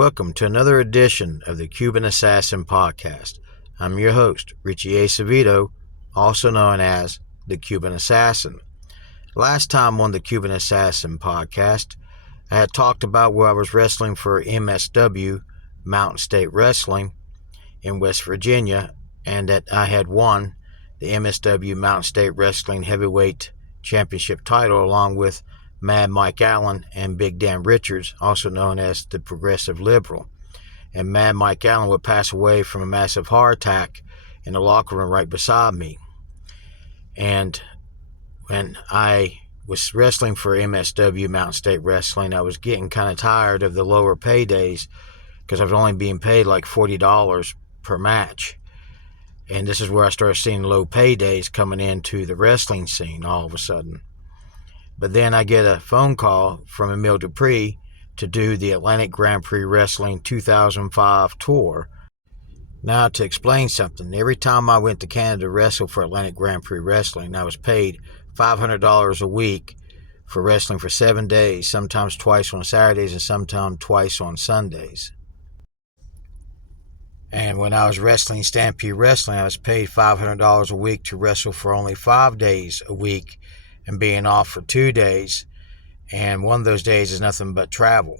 Welcome to another edition of the Cuban Assassin Podcast. I'm your host, Richie Acevedo, also known as the Cuban Assassin. Last time on the Cuban Assassin Podcast, I had talked about where I was wrestling for MSW, Mountain State Wrestling, in West Virginia, and that I had won the MSW Mountain State Wrestling Heavyweight Championship title along with Mad Mike Allen and Big Dan Richards, also known as the Progressive Liberal. And Mad Mike Allen would pass away from a massive heart attack in the locker room right beside me. And when I was wrestling for MSW Mountain State Wrestling, I was getting kind of tired of the lower paydays because I was only being paid like $40 per match. And this is where I started seeing low paydays coming into the wrestling scene all of a sudden. But then I get a phone call from Emile Dupree to do the Atlantic Grand Prix Wrestling 2005 tour. Now, to explain something, every time I went to Canada to wrestle for Atlantic Grand Prix Wrestling, I was paid $500 a week for wrestling for 7 days, sometimes twice on Saturdays and sometimes twice on Sundays. And when I was wrestling Stampede Wrestling, I was paid $500 a week to wrestle for only 5 days a week and being off for 2 days, and one of those days is nothing but travel.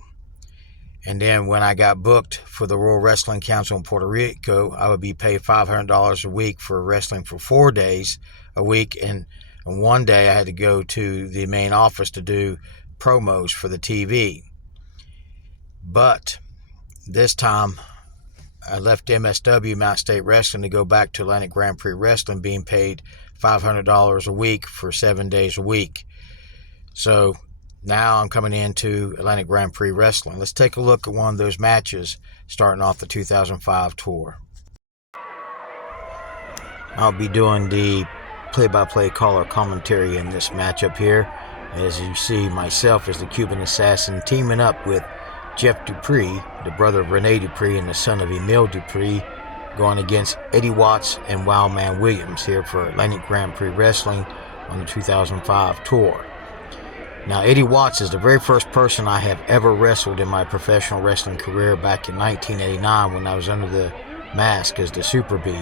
And then when I got booked for the World Wrestling Council in Puerto Rico, I would be paid $500 a week for wrestling for 4 days a week, and one day I had to go to the main office to do promos for the TV. But this time I left MSW Mountain State Wrestling to go back to Atlantic Grand Prix Wrestling, being paid $500 a week for 7 days a week. So now I'm coming into Atlantic Grand Prix Wrestling. Let's take a look at one of those matches starting off the 2005 tour. I'll be doing the play-by-play caller commentary in this matchup here. As you see, myself as the Cuban Assassin teaming up with Jeff Dupree, the brother of Rene Dupree and the son of Emile Dupree, going against Eddie Watts and Wildman Williams here for Atlantic Grand Prix Wrestling on the 2005 tour. Now, Eddie Watts is the very first person I have ever wrestled in my professional wrestling career back in 1989 when I was under the mask as the Super B.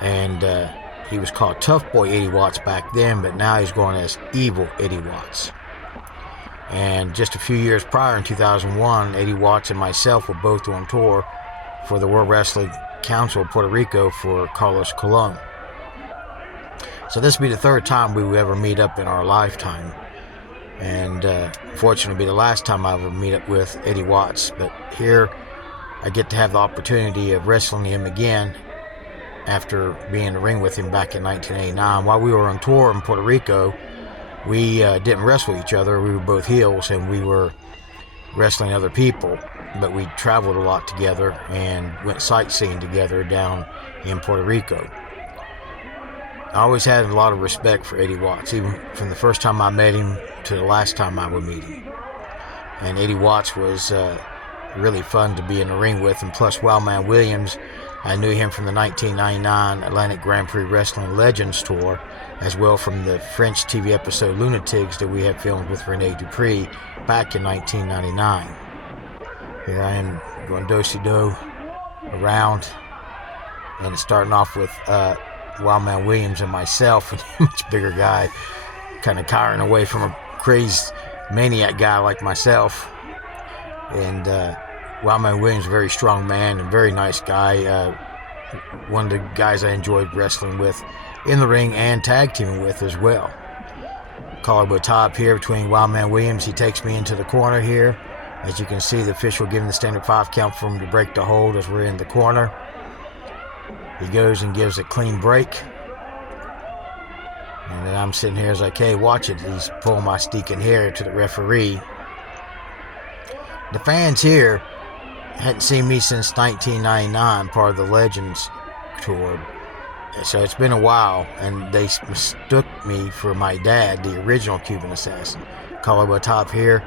And he was called Tough Boy Eddie Watts back then, but now he's going as Evil Eddie Watts. And just a few years prior, in 2001, Eddie Watts and myself were both on tour for the World Wrestling Council of Puerto Rico for Carlos Colon. So this will be the third time we will ever meet up in our lifetime. And fortunately, it'll be the last time I ever meet up with Eddie Watts. But here, I get to have the opportunity of wrestling him again after being in the ring with him back in 1989. While we were on tour in Puerto Rico, we didn't wrestle each other. We were both heels and we were wrestling other people, but we traveled a lot together and went sightseeing together down in Puerto Rico. I always had a lot of respect for Eddie Watts, even from the first time I met him to the last time I would meet him. And Eddie Watts was really fun to be in the ring with, and plus Wildman Williams, I knew him from the 1999 Atlantic Grand Prix Wrestling Legends Tour, as well from the French TV episode Lunatics that we had filmed with Rene Dupree back in 1999. Here I am going do-si-do around, and it's starting off with Wildman Williams and myself, a much bigger guy, kind of cowering away from a crazed maniac guy like myself. And Wildman Williams, a very strong man and very nice guy. One of the guys I enjoyed wrestling with in the ring and tag teaming with as well. Collarbone top here between Wildman Williams. He takes me into the corner here. As you can see, the official giving the standard 5 count for him to break the hold as we're in the corner. He goes and gives a clean break. And then I'm sitting here as like, hey, watch it. He's pulling my stinking hair to the referee. The fans here hadn't seen me since 1999, part of the Legends Tour. So it's been a while, and they mistook me for my dad, the original Cuban Assassin. Collarbone top here.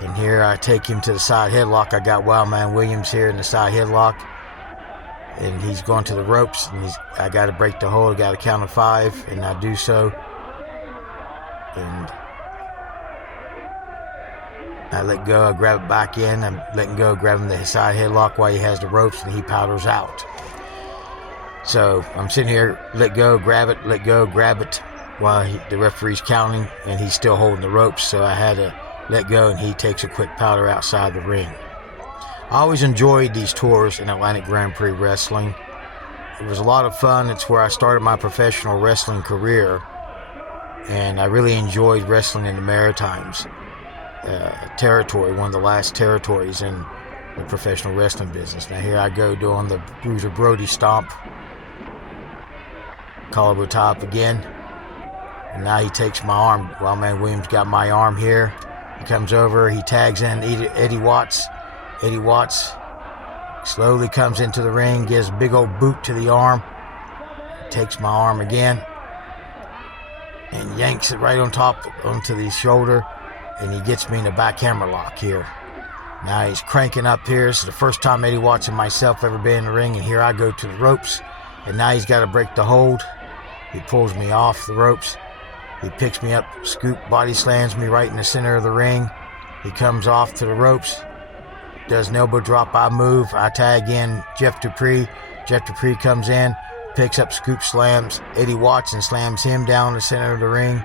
And here I take him to the side headlock. I got Wildman Williams here in the side headlock. And he's going to the ropes, and I got to break the hold. I got to count of 5, and I do so. And I let go, I grab it back in, I'm letting go, grabbing the side headlock while he has the ropes, and he powders out. So I'm sitting here, let go, grab it, let go, grab it, while the referee's counting, and he's still holding the ropes, so I had to let go, and he takes a quick powder outside the ring. I always enjoyed these tours in Atlantic Grand Prix Wrestling. It was a lot of fun. It's where I started my professional wrestling career, and I really enjoyed wrestling in the Maritimes territory, one of the last territories in the professional wrestling business. Now here I go doing the Bruiser Brody stomp, collarbone top again, and now he takes my arm. Wildman Williams got my arm here. He comes over, he tags in Eddie Watts. Eddie Watts slowly comes into the ring, gives a big old boot to the arm, takes my arm again, and yanks it right on top onto the shoulder, and he gets me in the back hammerlock here. Now he's cranking up here. This is the first time Eddie Watts and myself ever been in the ring, and here I go to the ropes, and now he's got to break the hold. He pulls me off the ropes. He picks me up, scoop, body slams me right in the center of the ring. He comes off to the ropes, does an elbow drop, I move, I tag in Jeff Dupree. Jeff Dupree comes in, picks up, scoop, slams Eddie Watts and slams him down the center of the ring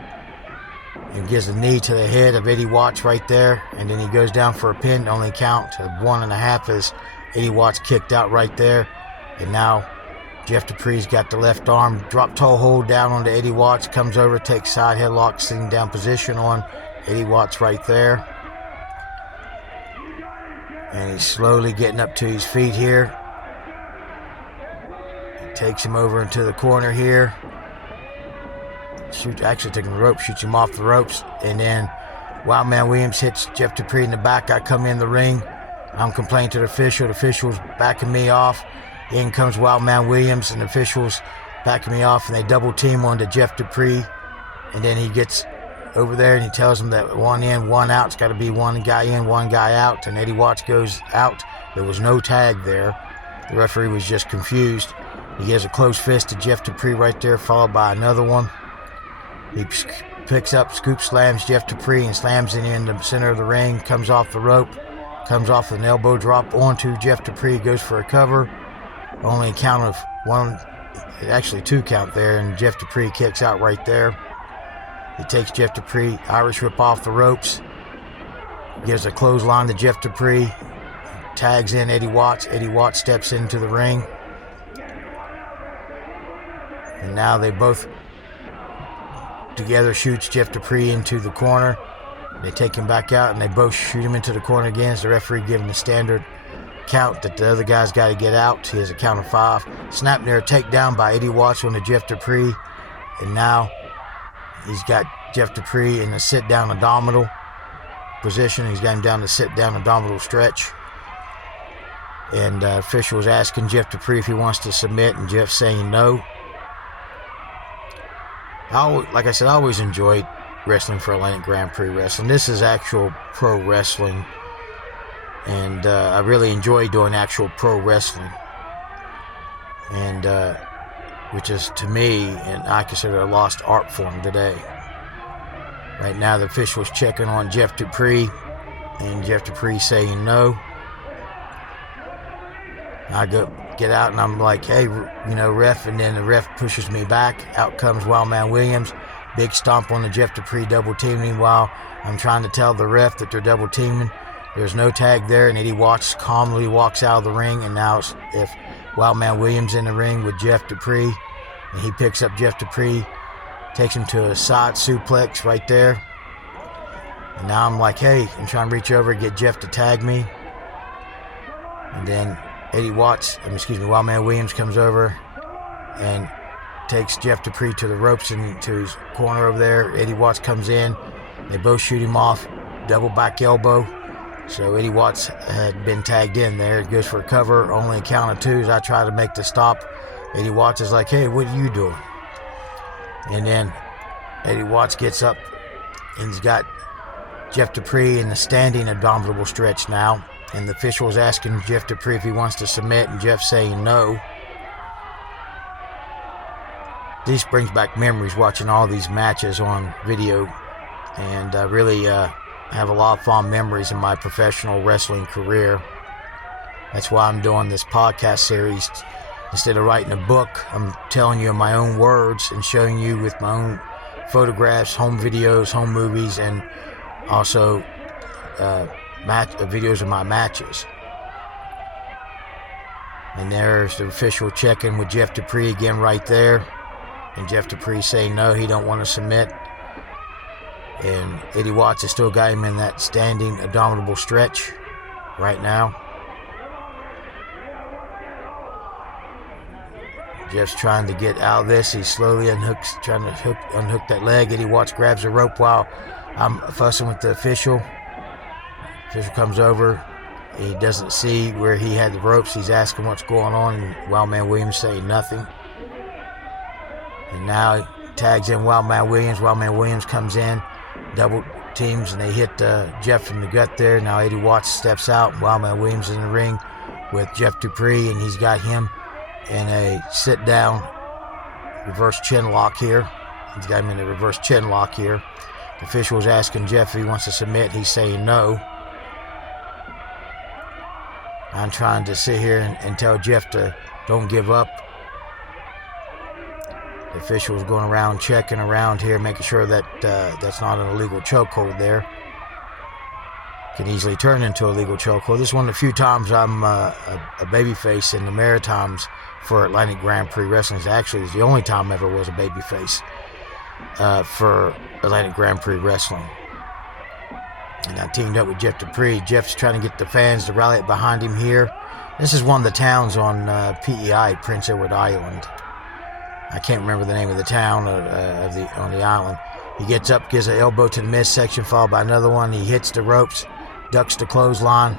and gives a knee to the head of Eddie Watts right there, and then he goes down for a pin, only count of 1.5 as Eddie Watts kicked out right there. And now Jeff Dupree's got the left arm, drop toe hold down onto Eddie Watts, comes over, takes side headlock, sitting down position on Eddie Watts right there. And he's slowly getting up to his feet here. He takes him over into the corner here. Actually taking the rope, shoots him off the ropes. And then Wildman Williams hits Jeff Dupree in the back. I come in the ring. I'm complaining to the official. The official's backing me off. In comes Wildman Williams, and the officials backing me off, and they double team onto Jeff Dupree. And then he gets over there and he tells them that one in, one out. It's got to be one guy in, one guy out. And Eddie Watts goes out. There was no tag there. The referee was just confused. He gives a closed fist to Jeff Dupree right there, followed by another one. He picks up, scoop slams Jeff Dupree and slams it in the center of the ring. Comes off the rope, comes off with an elbow drop onto Jeff Dupree. Goes for a cover. Only a count of one, actually 2 count there, and Jeff Dupree kicks out right there. He takes Jeff Dupree, Irish whip off the ropes, gives a clothesline to Jeff Dupree, tags in Eddie Watts. Eddie Watts steps into the ring. And now they both together shoots Jeff Dupree into the corner. They take him back out, and they both shoot him into the corner again. As the referee giving the standard count that the other guy's got to get out. He has a count of 5. Snap near takedown by Eddie Watts on the Jeff Dupree. And now he's got Jeff Dupree in the sit-down abdominal position. He's got him down the sit-down abdominal stretch. And official is asking Jeff Dupree if he wants to submit, and Jeff saying no. Like I said, I always enjoyed wrestling for Atlantic Grand Prix Wrestling. This is actual pro wrestling, and I really enjoy doing actual pro wrestling, and which is, to me, and I consider a lost art form today. Right now the official's checking on Jeff Dupree, and Jeff Dupree saying no. I get out and I'm like, hey, ref, and then the ref pushes me back. Out comes Wildman Williams. Big stomp on the Jeff Dupree, double teaming while I'm trying to tell the ref that they're double teaming. There's no tag there, and Eddie Watts calmly walks out of the ring, and now if Wildman Williams in the ring with Jeff Dupree, and he picks up Jeff Dupree, takes him to a side suplex right there. And now I'm like, hey, I'm trying to reach over and get Jeff to tag me. And then Wildman Williams comes over and takes Jeff Dupree to the ropes and to his corner over there. Eddie Watts comes in. They both shoot him off. Double back elbow. So Eddie Watts had been tagged in there. It goes for a cover. Only a count of 2 as I try to make the stop. Eddie Watts is like, hey, what are you doing? And then Eddie Watts gets up and he's got Jeff Dupree in the standing abdominal stretch now. And the official is asking Jeff Dupree if he wants to submit, and Jeff saying no. This brings back memories watching all these matches on video, and really I have a lot of fond memories in my professional wrestling career. That's why I'm doing this podcast series. Instead of writing a book, I'm telling you in my own words and showing you with my own photographs, home videos, home movies, and also videos of my matches. And there's the official check-in with Jeff Dupree again right there. And Jeff Dupree saying no, he don't want to submit. And Eddie Watts has still got him in that standing abdominal stretch right now. Jeff's trying to get out of this. He slowly trying to unhook that leg. Eddie Watts grabs the rope while I'm fussing with the official. Official comes over. He doesn't see where he had the ropes. He's asking what's going on, and Wildman Williams saying nothing. And now he tags in Wildman Williams. Wildman Williams comes in, double teams, and they hit Jeff in the gut there. Now Eddie Watts steps out. Wildman Williams is in the ring with Jeff Dupree, and he's got him in a sit-down reverse chin lock here. He's got him in a reverse chin lock here. The official is asking Jeff if he wants to submit. He's saying no. I'm trying to sit here and tell Jeff to don't give up. The official is going around, checking around here, making sure that that's not an illegal chokehold there. Can easily turn into a legal chokehold. This is one of the few times I'm a babyface in the Maritimes for Atlantic Grand Prix Wrestling. Actually, it's the only time I ever was a babyface for Atlantic Grand Prix Wrestling. And I teamed up with Jeff Dupree. Jeff's trying to get the fans to rally behind him here. This is one of the towns on PEI, Prince Edward Island. I can't remember the name of the town on the island. He gets up, gives an elbow to the midsection, followed by another one. He hits the ropes, ducks the clothesline,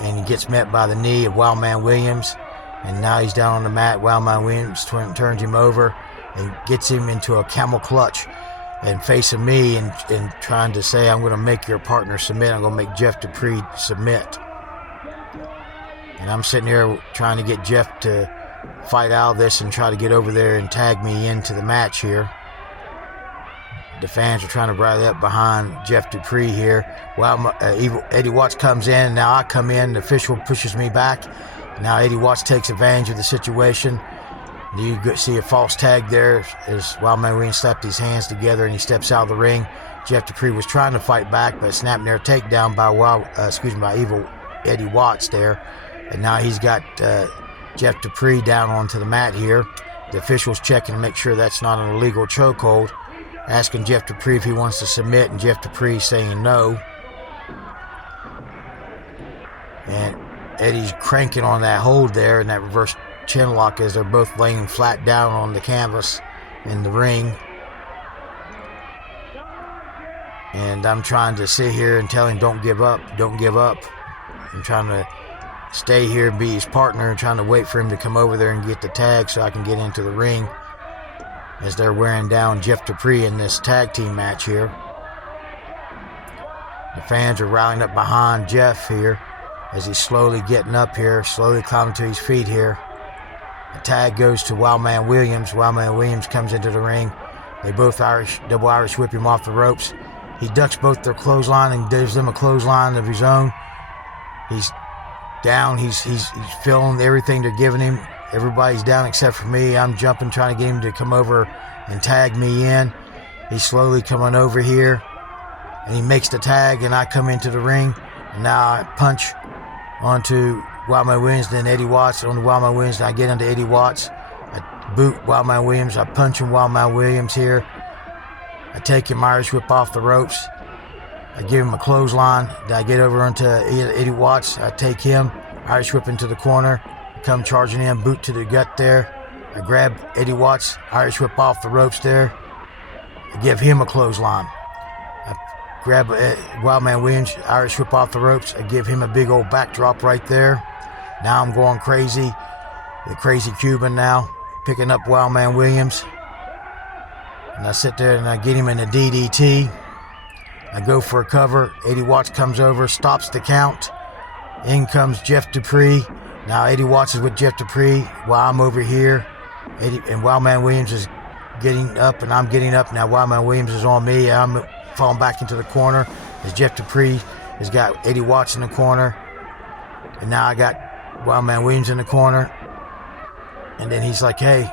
and he gets met by the knee of Wildman Williams. And now he's down on the mat. Wildman Williams turns him over and gets him into a camel clutch and facing me and trying to say, I'm going to make your partner submit. I'm going to make Jeff Dupree submit. And I'm sitting here trying to get Jeff to fight out of this and try to get over there and tag me into the match here. The fans are trying to rally up behind Jeff Dupree here. Well, Eddie Watts comes in, and now I come in. The official pushes me back. Now Eddie Watts takes advantage of the situation. You see a false tag there as Wildman Williams slapped his hands together and he steps out of the ring. Jeff Dupree was trying to fight back, but snapped near a takedown by evil Eddie Watts there. And now he's got Jeff Dupree down onto the mat here. The official's checking to make sure that's not an illegal chokehold, asking Jeff Dupree if he wants to submit, and Jeff Dupree saying no. And Eddie's cranking on that hold there in that reverse chin lock as they're both laying flat down on the canvas in the ring. And I'm trying to sit here and tell him don't give up, don't give up. I'm trying to stay here and be his partner and trying to wait for him to come over there and get the tag so I can get into the ring as they're wearing down Jeff Dupree in this tag team match here. The fans are rallying up behind Jeff here as he's slowly getting up here, slowly climbing to his feet here. The tag goes to Wildman Williams. Wildman Williams comes into the ring. They both double Irish whip him off the ropes. He ducks both their clothesline and gives them a clothesline of his own. He's down. He's feeling everything they're giving him. Everybody's down except for me. I'm jumping, trying to get him to come over and tag me in. He's slowly coming over here, and he makes the tag, and I come into the ring. And now I punch onto Wildman Williams, then Eddie Watts on the Wildman Williams, and I get into Eddie Watts. I boot Wildman Williams. I punch him Wildman Williams here. I take him Irish whip off the ropes. I give him a clothesline. Then I get over onto Eddie Watts. I take him Irish whip into the corner. I come charging in, boot to the gut there. I grab Eddie Watts, Irish whip off the ropes there. I give him a clothesline. I grab Wildman Williams, Irish whip off the ropes. I give him a big old backdrop right there. Now I'm going crazy. The crazy Cuban now, picking up Wildman Williams. And I sit there and I get him in a DDT. I go for a cover. Eddie Watts comes over, stops the count. In comes Jeff Dupree. Now Eddie Watts is with Jeff Dupree while I'm over here. And Wildman Williams is getting up and I'm getting up. Now Wildman Williams is on me. I'm falling back into the corner. as Jeff Dupree has got Eddie Watts in the corner, and now I got Wildman Williams in the corner. And then he's like, hey.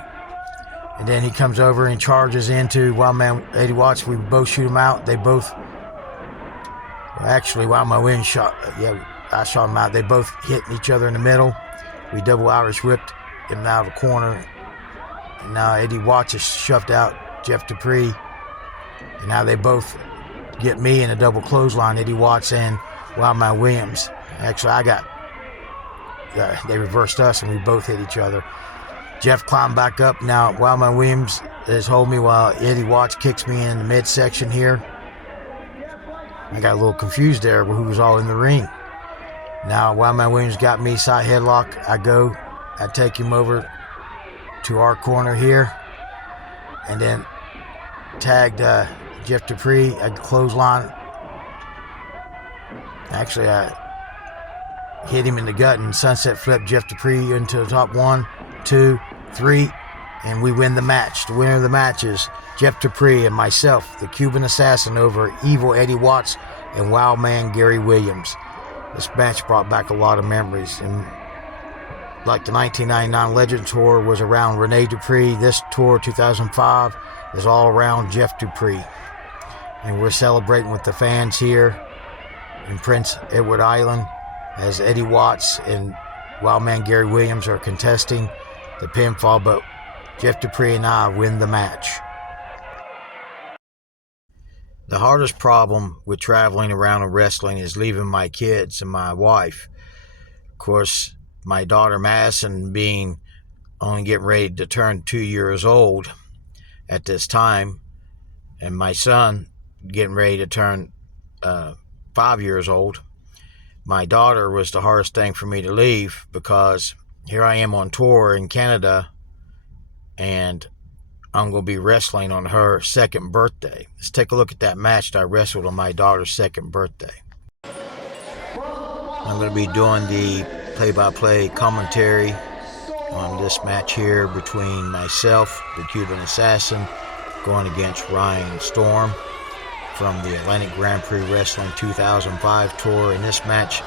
And then he comes over and charges into Wildman Eddie Watts. We both shoot him out. They both, well, actually, Wildman Williams I shot him out. They both hit each other in the middle. We double Irish whipped him out of the corner. And now Eddie Watts has shoved out Jeff Dupree. And now they both get me in a double clothesline, Eddie Watts and Wildman Williams. Actually, they reversed us and we both hit each other. Jeff climbed back up. Now Wildman Williams is holding me while Eddie Watts kicks me in the midsection here. I got a little confused there with who was all in the ring. Now Wildman Williams got me side headlock. I take him over to our corner here, and then tagged Jeff Dupree at the clothesline. Actually, I hit him in the gut and sunset flipped Jeff Dupree into the top 1, 2, 3, and we win the match. The winner of the match is Jeff Dupree and myself, the Cuban Assassin, over Evil Eddie Watts and Wild Man Gary Williams. This match brought back a lot of memories, and like the 1999 Legend Tour was around Rene Dupree, this tour 2005 is all around Jeff Dupree. And we're celebrating with the fans here in Prince Edward Island as Eddie Watts and Wildman Gary Williams are contesting the pinfall, but Jeff Dupree and I win the match. The hardest problem with traveling around and wrestling is leaving my kids and my wife. Of course, my daughter Madison being only getting ready to turn 2 years old at this time, and my son getting ready to turn 5 years old. My daughter was the hardest thing for me to leave because here I am on tour in Canada and I'm going to be wrestling on her second birthday. Let's take a look at that match that I wrestled on my daughter's second birthday. I'm going to be doing the play-by-play commentary on this match here between myself, the Cuban Assassin, going against Ryan Storm from the Atlantic Grand Prix Wrestling 2005 tour, and this match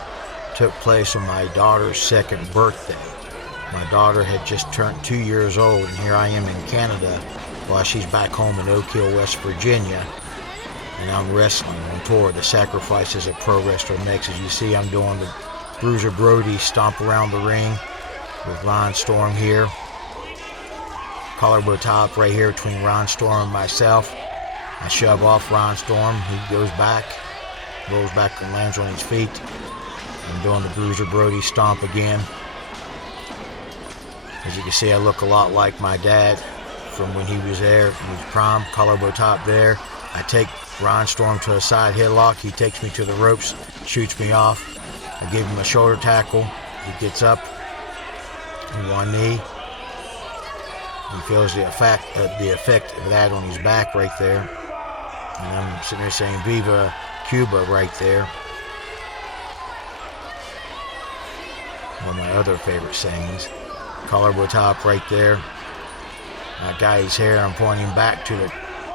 took place on my daughter's second birthday. My daughter had just turned 2 years old, and here I am in Canada while she's back home in Oak Hill, West Virginia, and I'm wrestling on tour. The sacrifices a pro wrestler makes. As you see, I'm doing the Bruiser Brody stomp around the ring with Ron Storm here. Collarbone top right here between Ron Storm and myself. I shove off Ron Storm. He goes back, rolls back and lands on his feet. I'm doing the Bruiser Brody stomp again. As you can see, I look a lot like my dad from when he was there in his prime. Collarbone top there. I take Ron Storm to a side headlock. He takes me to the ropes, shoots me off. I give him a shoulder tackle. He gets up on one knee. He feels the effect of that on his back right there. And I'm sitting there saying Viva Cuba right there. One of my other favorite sayings. Collarbone top right there. I got his hair. I'm pointing him back to the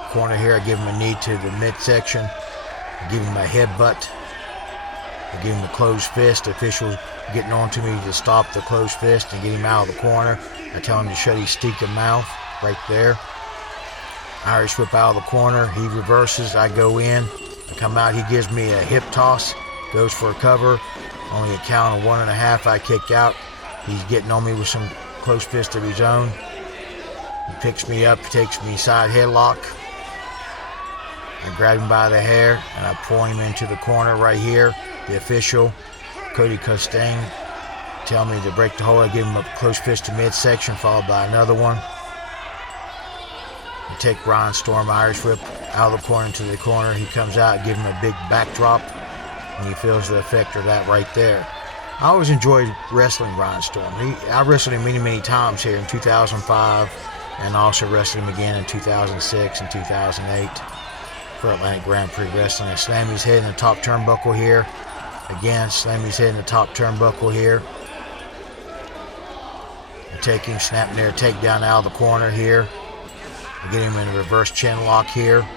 corner here. I give him a knee to the midsection. I give him a headbutt. I give him a closed fist. The official's getting on to me to stop the closed fist and get him out of the corner. I tell him to shut his stinking mouth right there. Irish whip out of the corner. He reverses. I go in. I come out. He gives me a hip toss. Goes for a cover. Only a count of 1.5. I kick out. He's getting on me with some close fist of his own. He picks me up, takes me side headlock. I grab him by the hair and I pull him into the corner right here. The official, Cody Costain, tell me to break the hold. I give him a close fist to midsection, followed by another one. I take Ron Storm Irish whip out of the corner to the corner. He comes out, give him a big backdrop, and he feels the effect of that right there. I always enjoyed wrestling Ron Storm. I wrestled him many, many times here in 2005, and also wrestled him again in 2006 and 2008 for Atlantic Grand Prix Wrestling. I slam his head in the top turnbuckle here. Again, slam his head in the top turnbuckle here. I take him, snap there, takedown out of the corner here. I get him in a reverse chin lock here.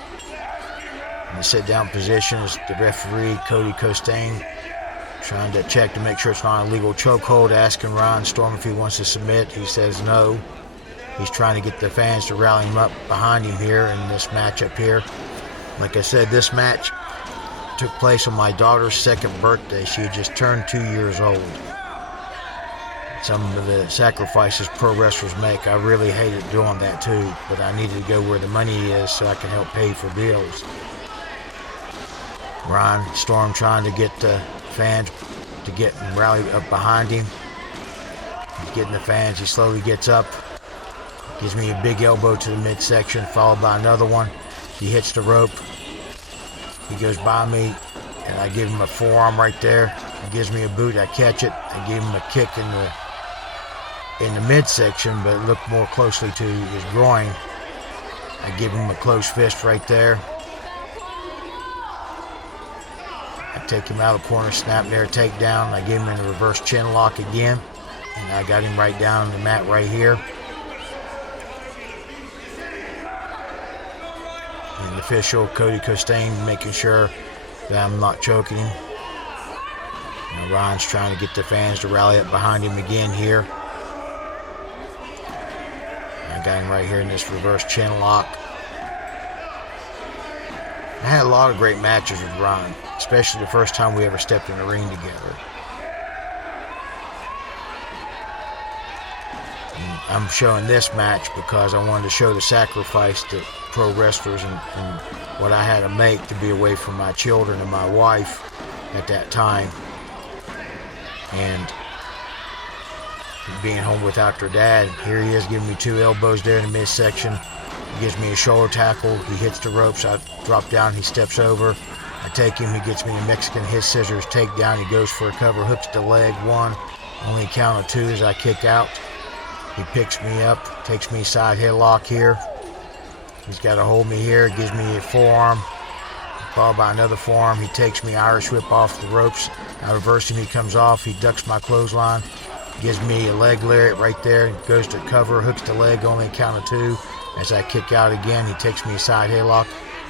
In the sit-down position is the referee, Cody Costain, trying to check to make sure it's not an illegal chokehold, asking Ryan Storm if he wants to submit. He says no. He's trying to get the fans to rally him up behind him here in this matchup here. Like I said, this match took place on my daughter's 2nd birthday. She had just turned 2 years old. Some of the sacrifices pro wrestlers make, I really hated doing that too, but I needed to go where the money is so I can help pay for bills. Ryan Storm trying to get the fans to get and rally up behind him. He's getting the fans, he slowly gets up. Gives me a big elbow to the midsection, followed by another one. He hits the rope. He goes by me, and I give him a forearm right there. He gives me a boot, I catch it. I give him a kick in the midsection, but look more closely to his groin. I give him a closed fist right there. I take him out of the corner, snap there, takedown. I give him in a reverse chin lock again, and I got him right down the mat right here. And the official, Cody Costain, making sure that I'm not choking him. Now Ryan's trying to get the fans to rally up behind him again here. I got him right here in this reverse chin lock. I had a lot of great matches with Ryan, especially the first time we ever stepped in the ring together. And I'm showing this match because I wanted to show the sacrifice that pro wrestlers and what I had to make to be away from my children and my wife at that time, and being home without their dad. Here he is giving me 2 elbows there in the midsection. He gives me a shoulder tackle. He hits the ropes. I drop down. He steps over. I take him. He gets me the Mexican hit scissors takedown. He goes for a cover, hooks the leg. 1, only count of 2 as I kick out. He picks me up, takes me side headlock here. He's got to hold me here, gives me a forearm, followed by another forearm. He takes me Irish whip off the ropes. I reverse him, he comes off, he ducks my clothesline, gives me a leg lariat right there, goes to cover, hooks the leg, only a count of 2. As I kick out again, he takes me a side headlock,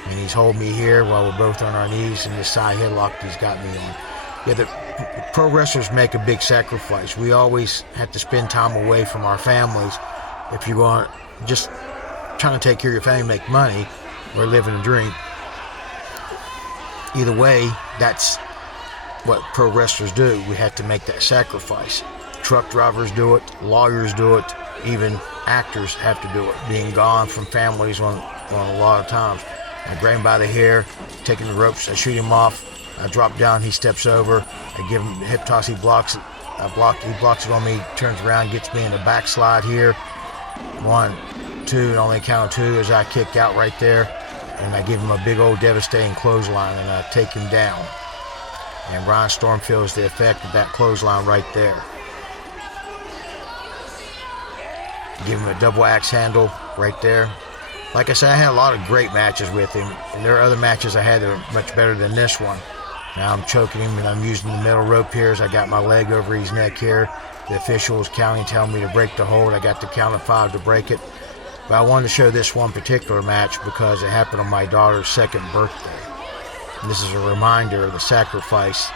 and he's holding me here while we're both on our knees in this side headlock he's got me on. Yeah, the pro wrestlers make a big sacrifice. We always have to spend time away from our families if you're going to just trying to take care of your family, make money, or living a dream. Either way, that's what pro wrestlers do. We have to make that sacrifice. Truck drivers do it, lawyers do it, even actors have to do it, being gone from families on a lot of times. I grab him by the hair, taking the ropes, I shoot him off, I drop down, he steps over, I give him a hip toss, he blocks it, he blocks it on me, turns around, gets me in the backslide here. 1, 2, and only a count of 2 as I kick out right there, and I give him a big old devastating clothesline, and I take him down. And Ryan Storm feels the effect of that clothesline right there. Give him a double axe handle right there. Like I said, I had a lot of great matches with him, and there are other matches I had that are much better than this one. Now I'm choking him, and I'm using the middle rope here as I got my leg over his neck here. The official is counting, telling me to break the hold. I got the count of 5 to break it. But I wanted to show this one particular match because it happened on my daughter's 2nd birthday. And this is a reminder of the sacrifice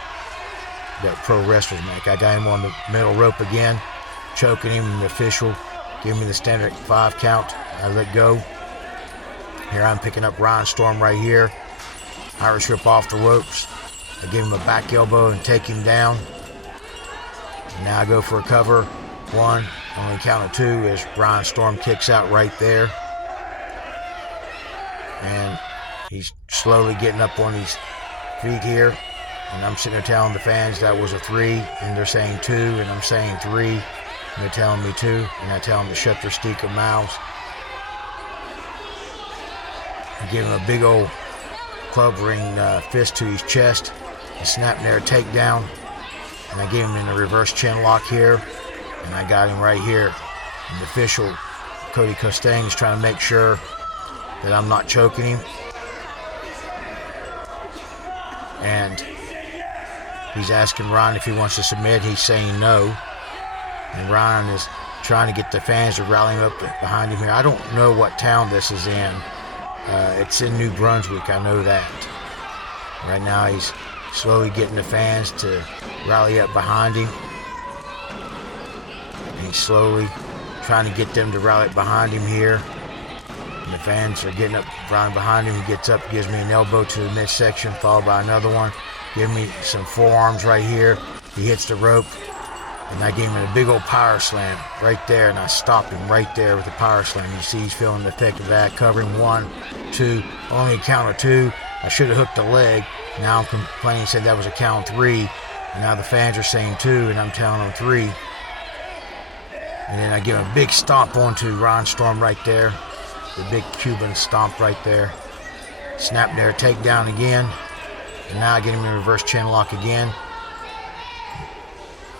that pro wrestlers make. I got him on the middle rope again, choking him, and the official gave me the standard 5 count. I let go. Here I'm picking up Ryan Storm right here. Irish whip off the ropes. I give him a back elbow and take him down. And now I go for a cover. 1, only count of 2 as Ryan Storm kicks out right there. And he's slowly getting up on his feet here. And I'm sitting there telling the fans that was a 3, and they're saying 2, and I'm saying 3, and they're telling me 2, and I tell them to shut their stinking mouths. I give him a big old club ring fist to his chest, and snap there, takedown, and I give him in a reverse chin lock here, and I got him right here. And the official, Cody Costain, is trying to make sure that I'm not choking him. And he's asking Ryan if he wants to submit. He's saying no. And Ryan is trying to get the fans to rally him up behind him here. I don't know what town this is in, It's in New Brunswick, I know that. Right now he's slowly getting the fans to rally up behind him. And he's slowly trying to get them to rally up behind him here. And the fans are getting up right behind him. He gets up, gives me an elbow to the midsection, followed by another one. Give me some forearms right here. He hits the rope, and I gave him a big old power slam right there, and I stopped him right there with the power slam. You see he's feeling the effect of that, covering 1, 2, only a count of 2. I should have hooked the leg. Now I'm complaining, said that was a count of 3, and now the fans are saying 2, and I'm telling them 3. And then I give him a big stomp onto Ron Storm right there. The big Cuban stomp right there. Snap there, take down again. And now I get him in reverse chin lock again.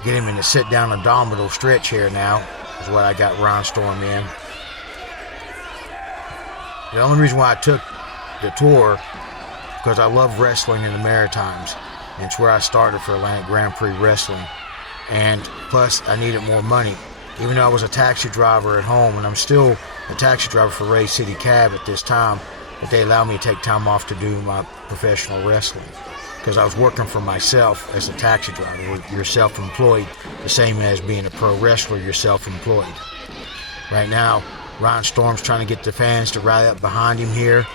Get him in the sit down abdominal stretch here now, is what I got Ron Storm in. The only reason why I took the tour, because I love wrestling in the Maritimes. And it's where I started for Atlantic Grand Prix Wrestling. And plus, I needed more money. Even though I was a taxi driver at home, and I'm still a taxi driver for Ray City Cab at this time, but they allowed me to take time off to do my professional wrestling. Because I was working for myself as a taxi driver. You're self-employed, the same as being a pro wrestler, you're self-employed. Right now, Ron Storm's trying to get the fans to rally up behind him here.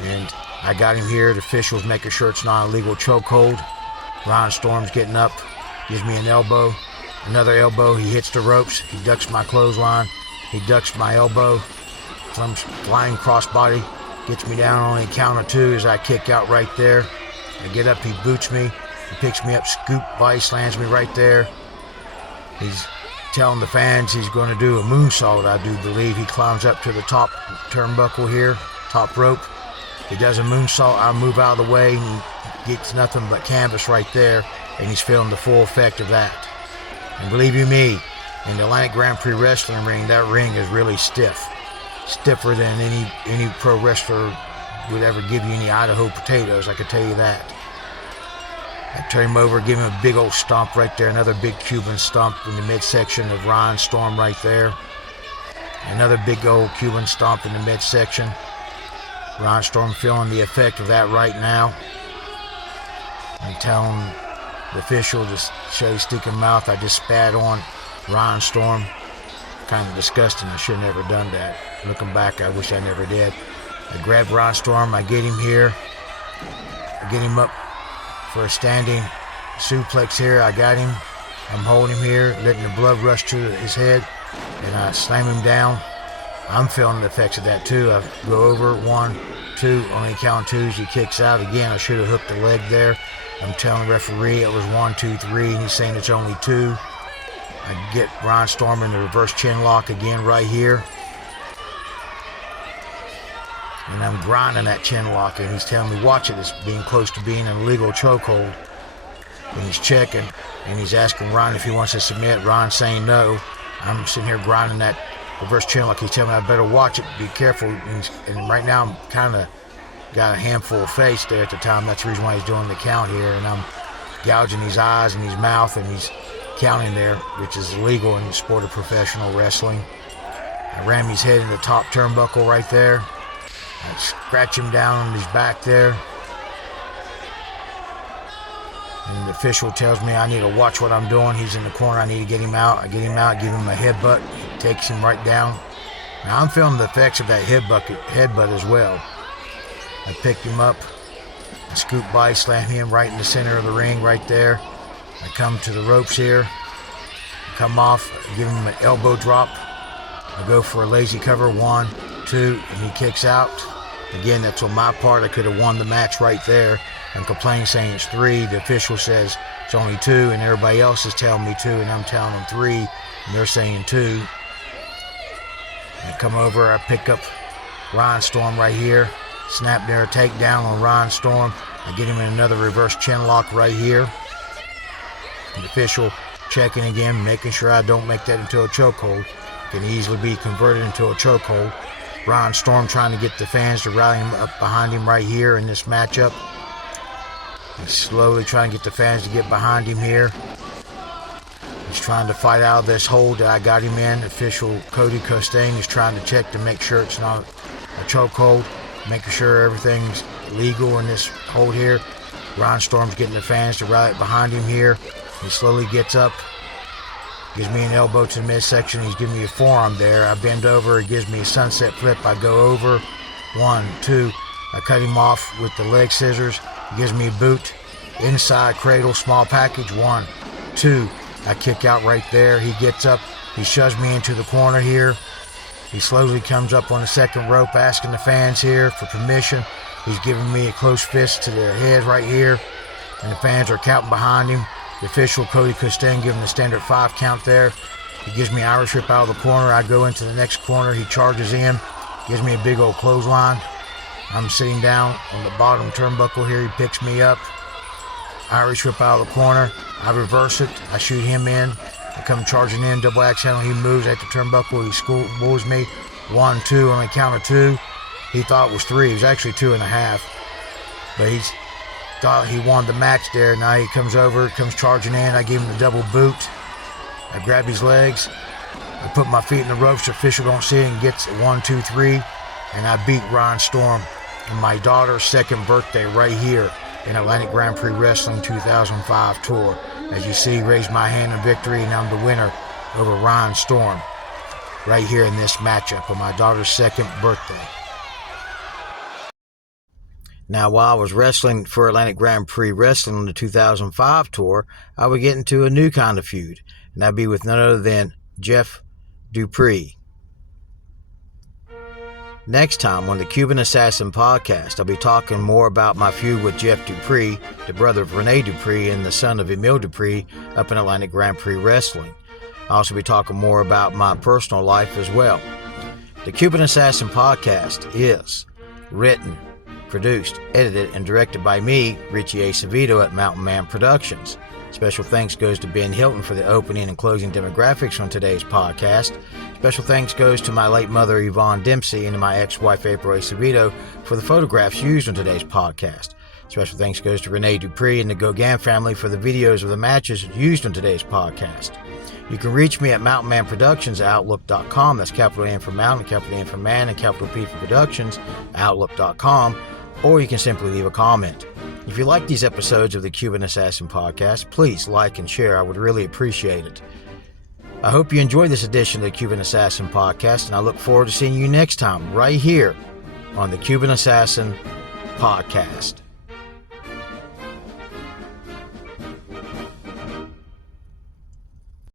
And I got him here. The official's making sure it's not a legal chokehold. Ron Storm's getting up, gives me an elbow. Another elbow, he hits the ropes, he ducks my clothesline, he ducks my elbow, comes flying crossbody, gets me down on a count of 2 as I kick out right there. I get up, he boots me, he picks me up, scoop body slams me right there. He's telling the fans he's going to do a moonsault, I do believe. He climbs up to the top turnbuckle here, top rope. He does a moonsault, I move out of the way, and he gets nothing but canvas right there, and he's feeling the full effect of that. And believe you me, in the Atlantic Grand Prix Wrestling ring, that ring is really stiff. Stiffer than any pro wrestler would ever give you any Idaho potatoes, I can tell you that. I turn him over, give him a big old stomp right there, another big Cuban stomp in the midsection of Ron Storm right there. Another big old Cuban stomp in the midsection. Ron Storm feeling the effect of that right now. I'm telling the official to shut his stinking mouth. I just spat on Ron Storm. Kind of disgusting. I should have never done that. Looking back, I wish I never did. I grab Ron Storm. I get him here. I get him up for a standing suplex here. I got him. I'm holding him here, letting the blood rush to his head, and I slam him down. I'm feeling the effects of that too. I go over 1, 2, only count 2 as he kicks out. Again, I should have hooked the leg there. I'm telling the referee it was 1, 2, 3, and he's saying it's only 2. I get Ron Storm in the reverse chin lock again right here. And I'm grinding that chin lock, and he's telling me, watch it, it's being close to being an illegal chokehold. And he's checking, and he's asking Ron if he wants to submit. Ron's saying no. I'm sitting here grinding that reverse chin lock. He's telling me I better watch it, be careful. And right now I'm kind of got a handful of face there at the time. That's the reason why he's doing the count here. And I'm gouging his eyes and his mouth, and he's counting there, which is illegal in the sport of professional wrestling. I ram his head in the top turnbuckle right there. I scratch him down on his back there. And the official tells me I need to watch what I'm doing. He's in the corner. I need to get him out. I get him out, give him a headbutt. He takes him right down. Now I'm feeling the effects of that headbutt as well. I pick him up. I scoop by, slam him right in the center of the ring right there. I come to the ropes here. I come off, give him an elbow drop. I go for a lazy cover, 1, 2, and he kicks out. Again, that's on my part. I could have won the match right there. I'm complaining saying it's 3. The official says it's only 2, and everybody else is telling me 2, and I'm telling them 3, and they're saying 2. I come over, I pick up Ron Storm right here. Snap there, takedown on Ron Storm. I get him in another reverse chin lock right here. The official checking again, making sure I don't make that into a chokehold. Can easily be converted into a chokehold. Ron Storm trying to get the fans to rally him up behind him right here in this matchup. He's slowly trying to get the fans to get behind him here. He's trying to fight out of this hold that I got him in. Official Cody Costain is trying to check to make sure it's not a chokehold, making sure everything's legal in this hold here. Ron Storm's getting the fans to ride behind him here. He slowly gets up, gives me an elbow to the midsection. He's giving me a forearm there. I bend over. He gives me a sunset flip. I go over. 1, 2. I cut him off with the leg scissors. He gives me a boot. Inside cradle, small package. 1, 2. I kick out right there. He gets up. He shoves me into the corner here. He slowly comes up on the second rope, asking the fans here for permission. He's giving me a close fist to the head right here, and the fans are counting behind him. The official, Cody Costain, giving the standard 5 count there. He gives me Irish whip out of the corner. I go into the next corner. He charges in, gives me a big old clothesline. I'm sitting down on the bottom turnbuckle here. He picks me up. Irish whip out of the corner. I reverse it. I shoot him in. I come charging in, double axe handle. He moves at the turnbuckle. He schoolboys me. 1, 2 on the count of 2. He thought it was 3. It was actually 2.5. But he thought he won the match there. Now he comes over, comes charging in. I give him the double boot. I grab his legs. I put my feet in the ropes. The official don't see it and gets 1, 2, 3. And I beat Ron Storm on my daughter's 2nd birthday right here in Atlantic Grand Prix Wrestling 2005 tour. As you see, raise my hand in victory, and I'm the winner over Ron Storm right here in this matchup on my daughter's 2nd birthday. Now, while I was wrestling for Atlantic Grand Prix Wrestling on the 2005 tour, I would get into a new kind of feud, and that'd be with none other than Jeff Dupree. Next time on the Cuban Assassin Podcast, I'll be talking more about my feud with Jeff Dupree, the brother of Rene Dupree and the son of Emile Dupree, up in Atlantic Grand Prix Wrestling. I'll also be talking more about my personal life as well. The Cuban Assassin Podcast is written, produced, edited, and directed by me, Richie Acevedo at Mountain Man Productions. Special thanks goes to Ben Hilton for the opening and closing demographics on today's podcast. Special thanks goes to my late mother, Yvonne Dempsey, and to my ex-wife, April Acevedo, for the photographs used on today's podcast. Special thanks goes to Rene Dupree and the Gauguin family for the videos of the matches used on today's podcast. You can reach me at mountainmanproductions@outlook.com. That's capital M for Mountain, capital M for Man, and capital P for Productions, outlook.com. Or you can simply leave a comment. If you like these episodes of the Cuban Assassin Podcast, please like and share. I would really appreciate it. I hope you enjoyed this edition of the Cuban Assassin Podcast, and I look forward to seeing you next time right here on the Cuban Assassin Podcast.